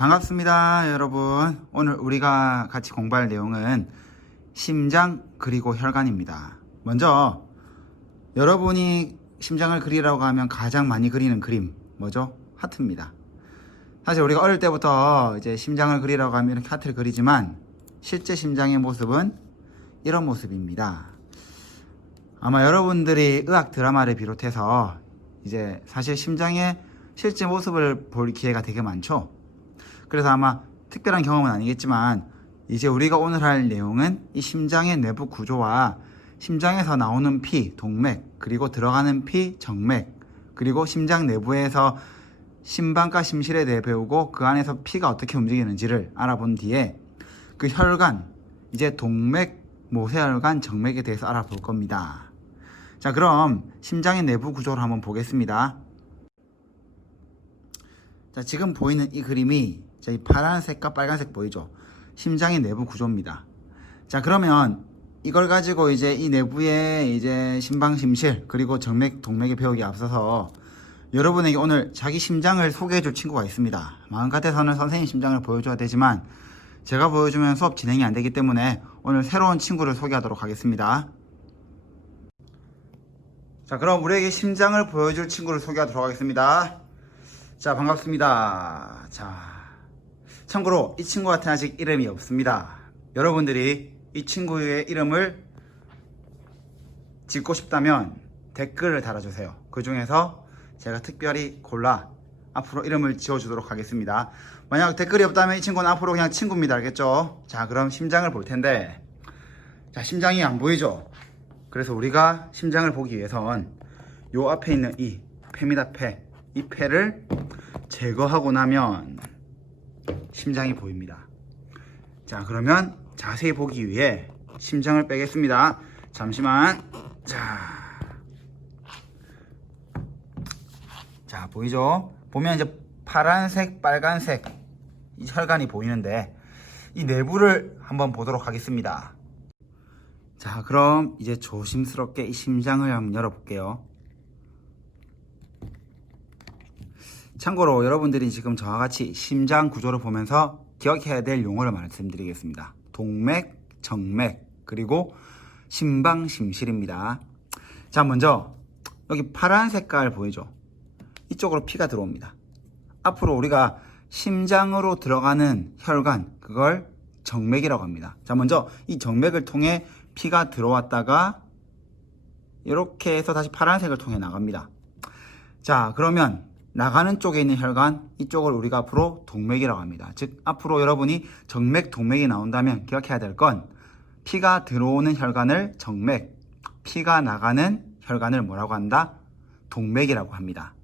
반갑습니다 여러분. 오늘 우리가 같이 공부할 내용은 심장 그리고 혈관입니다. 먼저 여러분이 심장을 그리라고 하면 가장 많이 그리는 그림 뭐죠? 하트입니다. 사실 우리가 어릴 때부터 이제 심장을 그리라고 하면 이렇게 하트를 그리지만 실제 심장의 모습은 이런 모습입니다. 아마 여러분들이 의학 드라마를 비롯해서 이제 사실 심장의 실제 모습을 볼 기회가 되게 많죠. 그래서 아마 특별한 경험은 아니겠지만 이제 우리가 오늘 할 내용은 이 심장의 내부 구조와 심장에서 나오는 피, 동맥, 그리고 들어가는 피, 정맥, 그리고 심장 내부에서 심방과 심실에 대해 배우고 그 안에서 피가 어떻게 움직이는지를 알아본 뒤에 그 혈관, 이제 동맥, 모세혈관, 정맥에 대해서 알아볼 겁니다. 자, 그럼 심장의 내부 구조를 한번 보겠습니다. 자, 지금 보이는 이 그림이 이 파란색과 빨간색 보이죠? 심장의 내부 구조입니다. 자, 그러면 이걸 가지고 이제 이 내부에 이제 심방, 심실, 그리고 정맥, 동맥에 배우기 앞서서 여러분에게 오늘 자기 심장을 소개해 줄 친구가 있습니다. 마음 같아서는 선생님 심장을 보여줘야 되지만 제가 보여주면 수업 진행이 안 되기 때문에 오늘 새로운 친구를 소개하도록 하겠습니다. 자, 그럼 우리에게 심장을 보여줄 친구를 소개하도록 하겠습니다. 자, 반갑습니다. 자, 참고로 이 친구한테 아직 이름이 없습니다. 여러분들이 이 친구의 이름을 짓고 싶다면 댓글을 달아주세요. 그 중에서 제가 특별히 골라 앞으로 이름을 지어주도록 하겠습니다. 만약 댓글이 없다면 이 친구는 앞으로 그냥 친구입니다. 알겠죠? 자, 그럼 심장을 볼 텐데, 자, 심장이 안 보이죠? 그래서 우리가 심장을 보기 위해선 요 앞에 있는 이 폐입니다. 폐. 이 폐를 제거하고 나면 심장이 보입니다. 자, 그러면 자세히 보기 위해 심장을 빼겠습니다. 잠시만. 자, 보이죠? 보면 이제 파란색, 빨간색 이 혈관이 보이는데 이 내부를 한번 보도록 하겠습니다. 자, 그럼 이제 조심스럽게 이 심장을 한번 열어볼게요. 참고로 여러분들이 지금 저와 같이 심장 구조를 보면서 기억해야 될 용어를 말씀드리겠습니다. 동맥, 정맥, 그리고 심방, 심실입니다. 자, 먼저 여기 파란 색깔 보이죠? 이쪽으로 피가 들어옵니다. 앞으로 우리가 심장으로 들어가는 혈관, 그걸 정맥이라고 합니다. 자, 먼저 이 정맥을 통해 피가 들어왔다가 이렇게 해서 다시 파란색을 통해 나갑니다. 자, 그러면 나가는 쪽에 있는 혈관, 이쪽을 우리가 앞으로 동맥이라고 합니다. 즉, 앞으로 여러분이 정맥, 동맥이 나온다면 기억해야 될 건 피가 들어오는 혈관을 정맥, 피가 나가는 혈관을 뭐라고 한다? 동맥이라고 합니다.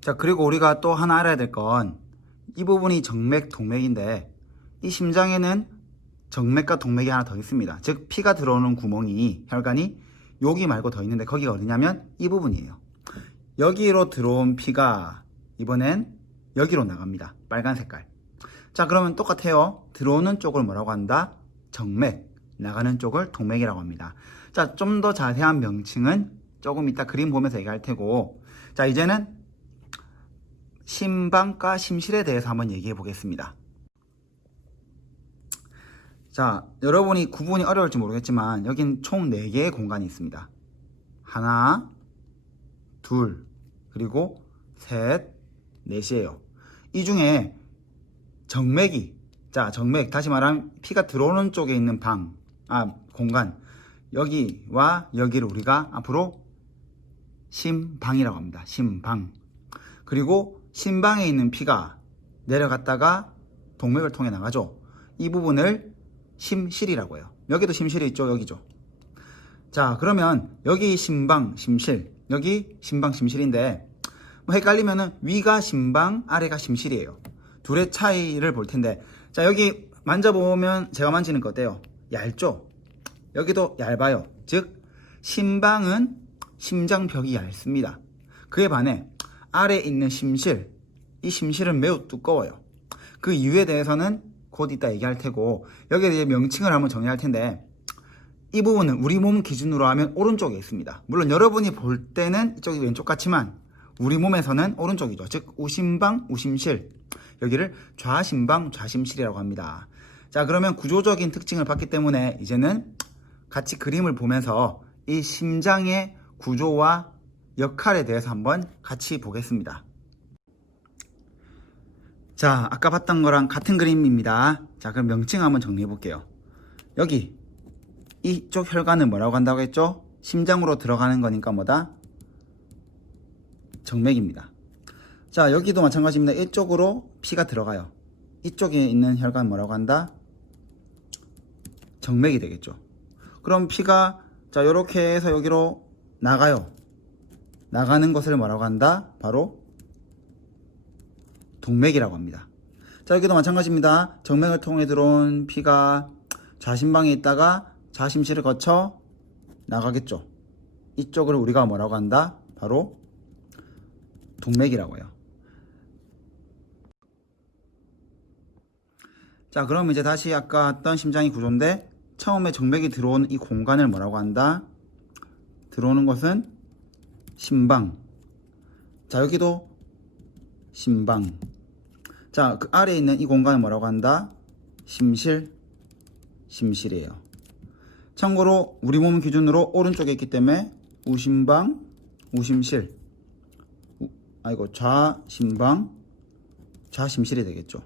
자, 그리고 우리가 또 하나 알아야 될 건 이 부분이 정맥, 동맥인데 이 심장에는 정맥과 동맥이 하나 더 있습니다. 즉, 피가 들어오는 구멍이, 혈관이 여기 말고 더 있는데 거기가 어디냐면 이 부분이에요. 여기로 들어온 피가 이번엔 여기로 나갑니다. 빨간 색깔. 자, 그러면 똑같아요. 들어오는 쪽을 뭐라고 한다? 정맥, 나가는 쪽을 동맥이라고 합니다. 자, 좀 더 자세한 명칭은 조금 이따 그림 보면서 얘기할 테고, 자, 이제는 심방과 심실에 대해서 한번 얘기해 보겠습니다. 자, 여러분이 구분이 어려울지 모르겠지만 여긴 총 4개의 공간이 있습니다. 하나, 둘, 그리고 셋, 넷이에요. 이 중에 정맥이, 자, 정맥, 다시 말하면 피가 들어오는 쪽에 있는 공간, 여기와 여기를 우리가 앞으로 심방이라고 합니다. 심방. 그리고 심방에 있는 피가 내려갔다가 동맥을 통해 나가죠. 이 부분을 심실이라고 해요. 여기도 심실이 있죠, 여기죠. 자, 그러면 여기 심방, 심실, 여기 심방, 심실인데 뭐 헷갈리면은 위가 심방, 아래가 심실이에요. 둘의 차이를 볼 텐데, 자, 여기 만져보면 제가 만지는 거 어때요? 얇죠? 여기도 얇아요. 즉, 심방은 심장벽이 얇습니다. 그에 반해 아래에 있는 심실, 이 심실은 매우 두꺼워요. 그 이유에 대해서는 곧 이따 얘기할 테고, 여기에 대해 명칭을 한번 정리할 텐데, 이 부분은 우리 몸 기준으로 하면 오른쪽에 있습니다. 물론 여러분이 볼 때는 이쪽이 왼쪽 같지만 우리 몸에서는 오른쪽이죠. 즉 우심방, 우심실. 여기를 좌심방, 좌심실이라고 합니다. 자, 그러면 구조적인 특징을 봤기 때문에 이제는 같이 그림을 보면서 이 심장의 구조와 역할에 대해서 한번 같이 보겠습니다. 자, 아까 봤던 거랑 같은 그림입니다. 자, 그럼 명칭 한번 정리해 볼게요. 여기 이쪽 혈관을 뭐라고 한다고 했죠? 심장으로 들어가는 거니까 뭐다? 정맥입니다. 자, 여기도 마찬가지입니다. 이쪽으로 피가 들어가요. 이쪽에 있는 혈관 뭐라고 한다? 정맥이 되겠죠. 그럼 피가 자, 요렇게 해서 여기로 나가요. 나가는 것을 뭐라고 한다? 바로 동맥이라고 합니다. 자, 여기도 마찬가지입니다. 정맥을 통해 들어온 피가 좌심방에 있다가 좌심실을 거쳐 나가겠죠. 이쪽을 우리가 뭐라고 한다? 바로 동맥이라고 해요. 자, 그럼 이제 다시 아까 했던 심장의 구조인데 처음에 정맥이 들어온 이 공간을 뭐라고 한다? 들어오는 것은 심방. 자, 여기도 심방. 자, 그 아래에 있는 이 공간을 뭐라고 한다? 심실. 심실이에요. 참고로 우리 몸 기준으로 오른쪽에 있기 때문에 우심방, 우심실. 좌심방, 좌심실이 되겠죠.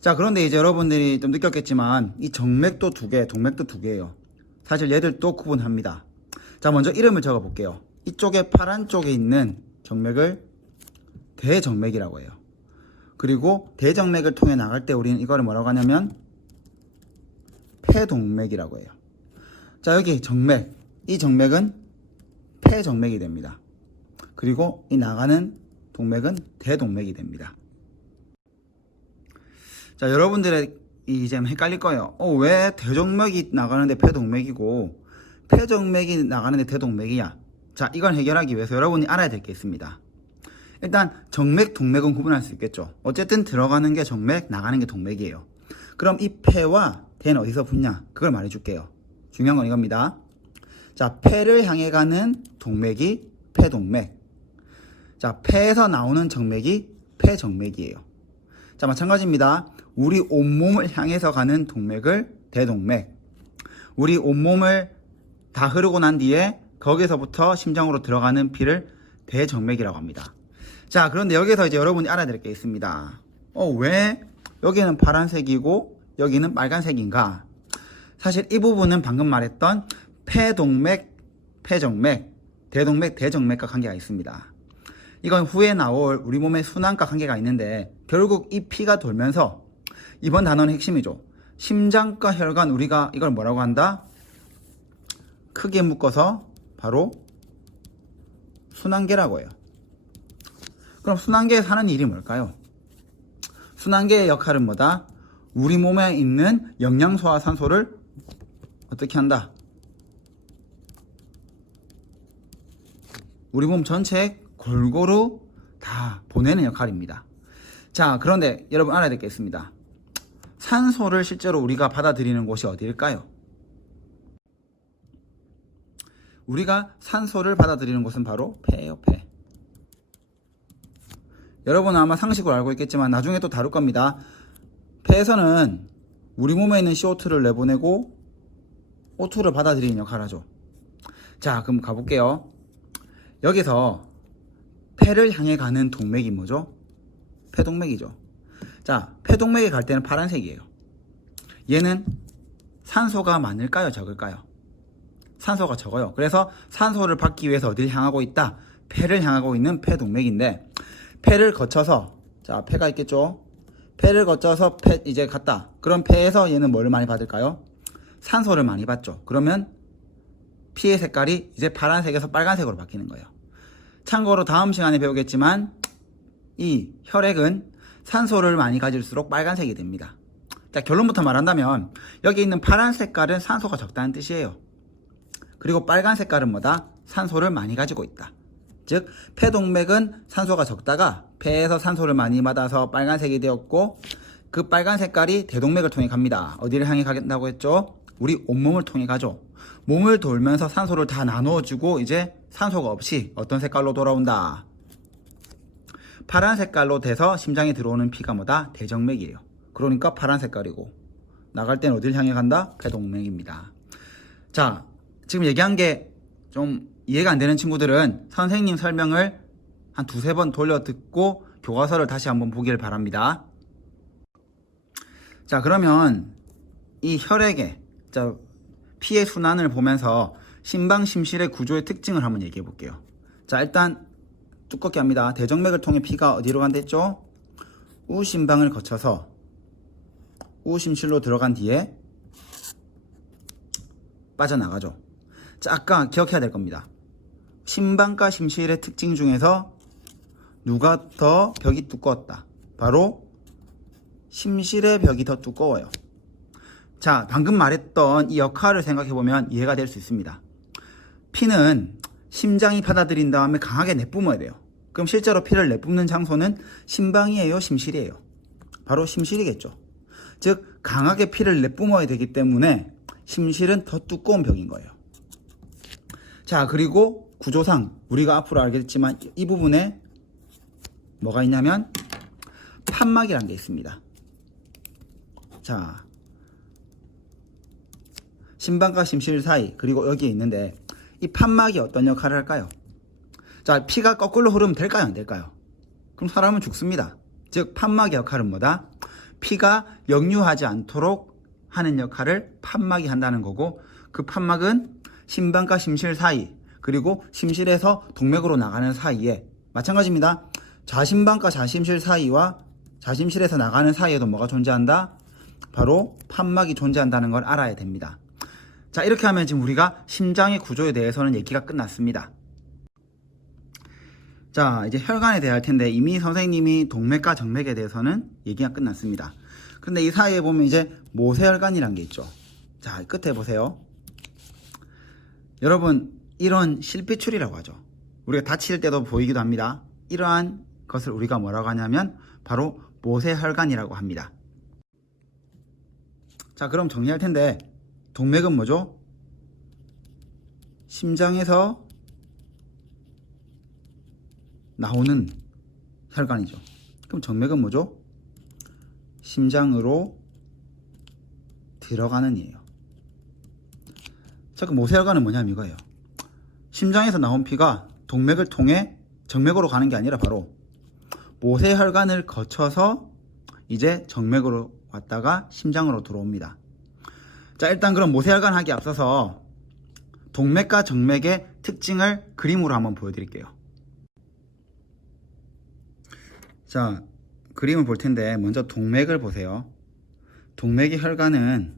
자, 그런데 이제 여러분들이 좀 느꼈겠지만 이 정맥도 두 개, 동맥도 두 개예요. 사실 얘들도 구분합니다. 자, 먼저 이름을 적어 볼게요. 이쪽에 파란 쪽에 있는 정맥을 대정맥이라고 해요. 그리고 대정맥을 통해 나갈 때 우리는 이거를 뭐라고 하냐면 폐동맥이라고 해요. 자, 여기 정맥, 이 정맥은 폐정맥이 됩니다. 그리고 이 나가는 동맥은 대동맥이 됩니다. 자, 여러분들의 이제 헷갈릴 거예요. 왜 대정맥이 나가는데 폐동맥이고 폐정맥이 나가는데 대동맥이야? 자, 이걸 해결하기 위해서 여러분이 알아야 될 게 있습니다. 일단 정맥, 동맥은 구분할 수 있겠죠. 어쨌든 들어가는 게 정맥, 나가는 게 동맥이에요. 그럼 이 폐와 대는 어디서 붙냐? 그걸 말해줄게요. 중요한 건 이겁니다. 자, 폐를 향해 가는 동맥이 폐동맥. 자, 폐에서 나오는 정맥이 폐정맥이에요. 자, 마찬가지입니다. 우리 온몸을 향해서 가는 동맥을 대동맥. 우리 온몸을 다 흐르고 난 뒤에 거기서부터 심장으로 들어가는 피를 대정맥이라고 합니다. 자, 그런데 여기서 이제 여러분이 알아야 될 게 있습니다. 왜 여기는 파란색이고 여기는 빨간색인가? 사실 이 부분은 방금 말했던 폐동맥, 폐정맥, 대동맥, 대정맥과 관계가 있습니다. 이건 후에 나올 우리 몸의 순환과 관계가 있는데 결국 이 피가 돌면서 이번 단어는 핵심이죠. 심장과 혈관, 우리가 이걸 뭐라고 한다? 크게 묶어서 바로 순환계라고 해요. 그럼 순환계에서 하는 일이 뭘까요? 순환계의 역할은 뭐다? 우리 몸에 있는 영양소와 산소를 어떻게 한다? 우리 몸 전체에 골고루 다 보내는 역할입니다. 자, 그런데 여러분 알아야 될 게 있습니다. 산소를 실제로 우리가 받아들이는 곳이 어디일까요? 우리가 산소를 받아들이는 곳은 바로 폐예요, 폐. 여러분은 아마 상식으로 알고 있겠지만 나중에 또 다룰 겁니다. 폐에서는 우리 몸에 있는 CO2를 내보내고 O2를 받아들이는 역할을 하죠. 자, 그럼 가볼게요. 여기서 폐를 향해 가는 동맥이 뭐죠? 폐동맥이죠. 자, 폐동맥에 갈 때는 파란색이에요. 얘는 산소가 많을까요? 적을까요? 산소가 적어요. 그래서 산소를 받기 위해서 어디를 향하고 있다? 폐를 향하고 있는 폐동맥인데 폐를 거쳐서 자, 폐가 있겠죠? 폐를 거쳐서 폐 이제 갔다. 그럼 폐에서 얘는 뭐를 많이 받을까요? 산소를 많이 받죠. 그러면 피의 색깔이 이제 파란색에서 빨간색으로 바뀌는 거예요. 참고로 다음 시간에 배우겠지만 이 혈액은 산소를 많이 가질수록 빨간색이 됩니다. 자, 결론부터 말한다면 여기 있는 파란 색깔은 산소가 적다는 뜻이에요. 그리고 빨간 색깔은 뭐다? 산소를 많이 가지고 있다. 즉 폐동맥은 산소가 적다가 폐에서 산소를 많이 받아서 빨간색이 되었고 그 빨간 색깔이 대동맥을 통해 갑니다. 어디를 향해 가겠다고 했죠? 우리 온몸을 통해 가죠. 몸을 돌면서 산소를 다 나누어주고 이제 산소가 없이 어떤 색깔로 돌아온다? 파란 색깔로 돼서 심장에 들어오는 피가 뭐다? 대정맥이에요. 그러니까 파란 색깔이고 나갈 땐 어딜 향해 간다? 폐동맥입니다. 자, 지금 얘기한 게 좀 이해가 안 되는 친구들은 선생님 설명을 한 두세 번 돌려 듣고 교과서를 다시 한번 보길 바랍니다. 자, 그러면 이 혈액의 피의 순환을 보면서 심방심실의 구조의 특징을 한번 얘기해 볼게요. 자, 일단 두껍게 합니다. 대정맥을 통해 피가 어디로 간다 했죠? 우심방을 거쳐서 우심실로 들어간 뒤에 빠져나가죠. 자, 아까 기억해야 될 겁니다. 심방과 심실의 특징 중에서 누가 더 벽이 두꺼웠다? 바로 심실의 벽이 더 두꺼워요. 자, 방금 말했던 이 역할을 생각해보면 이해가 될 수 있습니다. 피는 심장이 받아들인 다음에 강하게 내뿜어야 돼요. 그럼 실제로 피를 내뿜는 장소는 심방이에요, 심실이에요? 바로 심실이겠죠. 즉 강하게 피를 내뿜어야 되기 때문에 심실은 더 두꺼운 벽인 거예요. 자, 그리고 구조상 우리가 앞으로 알겠지만 이 부분에 뭐가 있냐면 판막이라는 게 있습니다. 자, 심방과 심실 사이 그리고 여기에 있는데 이 판막이 어떤 역할을 할까요? 자, 피가 거꾸로 흐르면 될까요? 안 될까요? 그럼 사람은 죽습니다. 즉 판막의 역할은 뭐다? 피가 역류하지 않도록 하는 역할을 판막이 한다는 거고, 그 판막은 심방과 심실 사이 그리고 심실에서 동맥으로 나가는 사이에 마찬가지입니다. 좌심방과 좌심실 사이와 좌심실에서 나가는 사이에도 뭐가 존재한다? 바로 판막이 존재한다는 걸 알아야 됩니다. 자, 이렇게 하면 지금 우리가 심장의 구조에 대해서는 얘기가 끝났습니다. 자, 이제 혈관에 대해 할 텐데 이미 선생님이 동맥과 정맥에 대해서는 얘기가 끝났습니다. 근데 이 사이에 보면 이제 모세혈관이라는 게 있죠. 자, 끝에 보세요. 여러분, 이런 실핏줄이라고 하죠. 우리가 다칠 때도 보이기도 합니다. 이러한 것을 우리가 뭐라고 하냐면 바로 모세혈관이라고 합니다. 자, 그럼 정리할 텐데 동맥은 뭐죠? 심장에서 나오는 혈관이죠. 그럼 정맥은 뭐죠? 심장으로 들어가는 이에요. 자, 그럼 모세혈관은 뭐냐면 이거예요. 심장에서 나온 피가 동맥을 통해 정맥으로 가는 게 아니라 바로 모세혈관을 거쳐서 이제 정맥으로 왔다가 심장으로 들어옵니다. 자, 일단 그럼 모세혈관 하기 앞서서 동맥과 정맥의 특징을 그림으로 한번 보여드릴게요. 자, 그림을 볼 텐데 먼저 동맥을 보세요. 동맥의 혈관은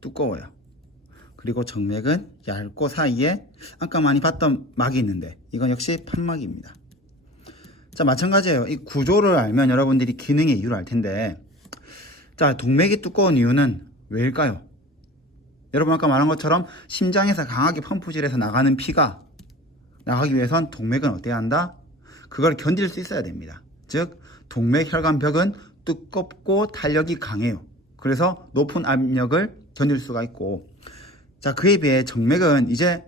두꺼워요. 그리고 정맥은 얇고 사이에 아까 많이 봤던 막이 있는데 이건 역시 판막입니다. 자, 마찬가지예요. 이 구조를 알면 여러분들이 기능의 이유를 알 텐데, 자, 동맥이 두꺼운 이유는 왜일까요? 여러분 아까 말한 것처럼 심장에서 강하게 펌프질해서 나가는 피가 나가기 위해선 동맥은 어때야 한다? 그걸 견딜 수 있어야 됩니다. 즉 동맥 혈관벽은 두껍고 탄력이 강해요. 그래서 높은 압력을 견딜 수가 있고, 자, 그에 비해 정맥은 이제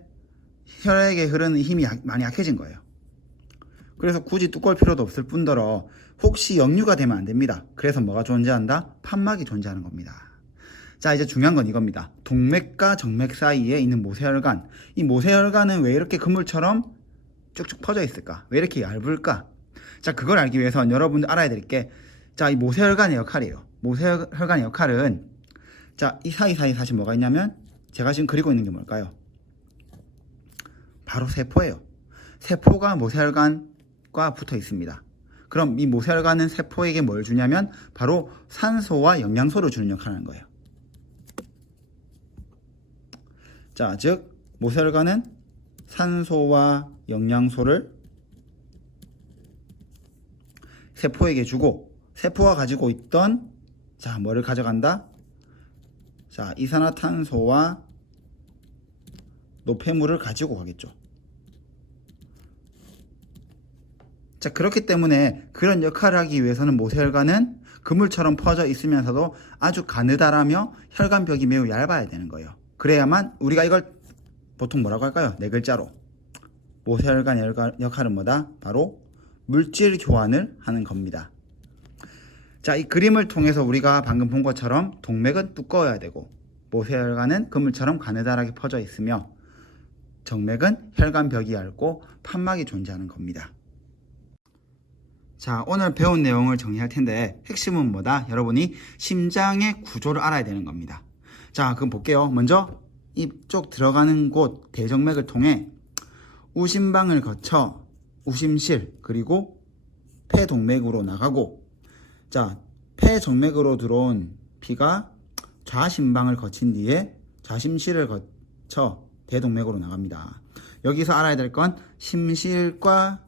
혈액에 흐르는 힘이 많이 약해진 거예요. 그래서 굳이 두꺼울 필요도 없을 뿐더러 혹시 역류가 되면 안 됩니다. 그래서 뭐가 존재한다? 판막이 존재하는 겁니다. 자, 이제 중요한 건 이겁니다. 동맥과 정맥 사이에 있는 모세혈관. 이 모세혈관은 왜 이렇게 그물처럼 쭉쭉 퍼져 있을까? 왜 이렇게 얇을까? 자, 그걸 알기 위해서는 여러분들 알아야 될 게, 자, 이 모세혈관의 역할이에요. 모세혈관의 역할은, 자, 이 사이사이 사실 뭐가 있냐면 제가 지금 그리고 있는 게 뭘까요? 바로 세포예요. 세포가 모세혈관과 붙어 있습니다. 그럼 이 모세혈관은 세포에게 뭘 주냐면 바로 산소와 영양소를 주는 역할을 하는 거예요. 자, 즉 모세혈관은 산소와 영양소를 세포에게 주고, 세포가 가지고 있던, 자, 뭐를 가져간다? 자, 이산화탄소와 노폐물을 가지고 가겠죠. 자, 그렇기 때문에 그런 역할을 하기 위해서는 모세혈관은 그물처럼 퍼져 있으면서도 아주 가느다라며 혈관벽이 매우 얇아야 되는 거예요. 그래야만 우리가 이걸 보통 뭐라고 할까요? 네 글자로. 모세혈관 역할은 뭐다? 바로 물질 교환을 하는 겁니다. 자, 이 그림을 통해서 우리가 방금 본 것처럼 동맥은 두꺼워야 되고 모세혈관은 그물처럼 가느다랗게 퍼져 있으며 정맥은 혈관벽이 얇고 판막이 존재하는 겁니다. 자, 오늘 배운 내용을 정리할 텐데 핵심은 뭐다? 여러분이 심장의 구조를 알아야 되는 겁니다. 자, 그럼 볼게요. 먼저 이쪽 들어가는 곳 대정맥을 통해 우심방을 거쳐 우심실 그리고 폐동맥으로 나가고, 자, 폐정맥으로 들어온 피가 좌심방을 거친 뒤에 좌심실을 거쳐 대동맥으로 나갑니다. 여기서 알아야 될 건 심실과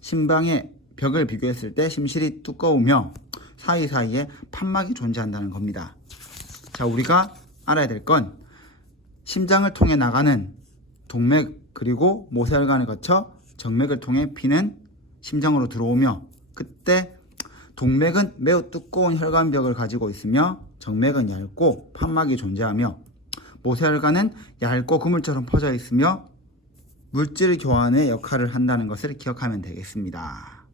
심방의 벽을 비교했을 때 심실이 두꺼우며 사이사이에 판막이 존재한다는 겁니다. 자, 우리가 알아야 될 건 심장을 통해 나가는 동맥 그리고 모세혈관을 거쳐 정맥을 통해 피는 심장으로 들어오며, 그때 동맥은 매우 두꺼운 혈관벽을 가지고 있으며 정맥은 얇고 판막이 존재하며 모세혈관은 얇고 그물처럼 퍼져 있으며 물질 교환의 역할을 한다는 것을 기억하면 되겠습니다.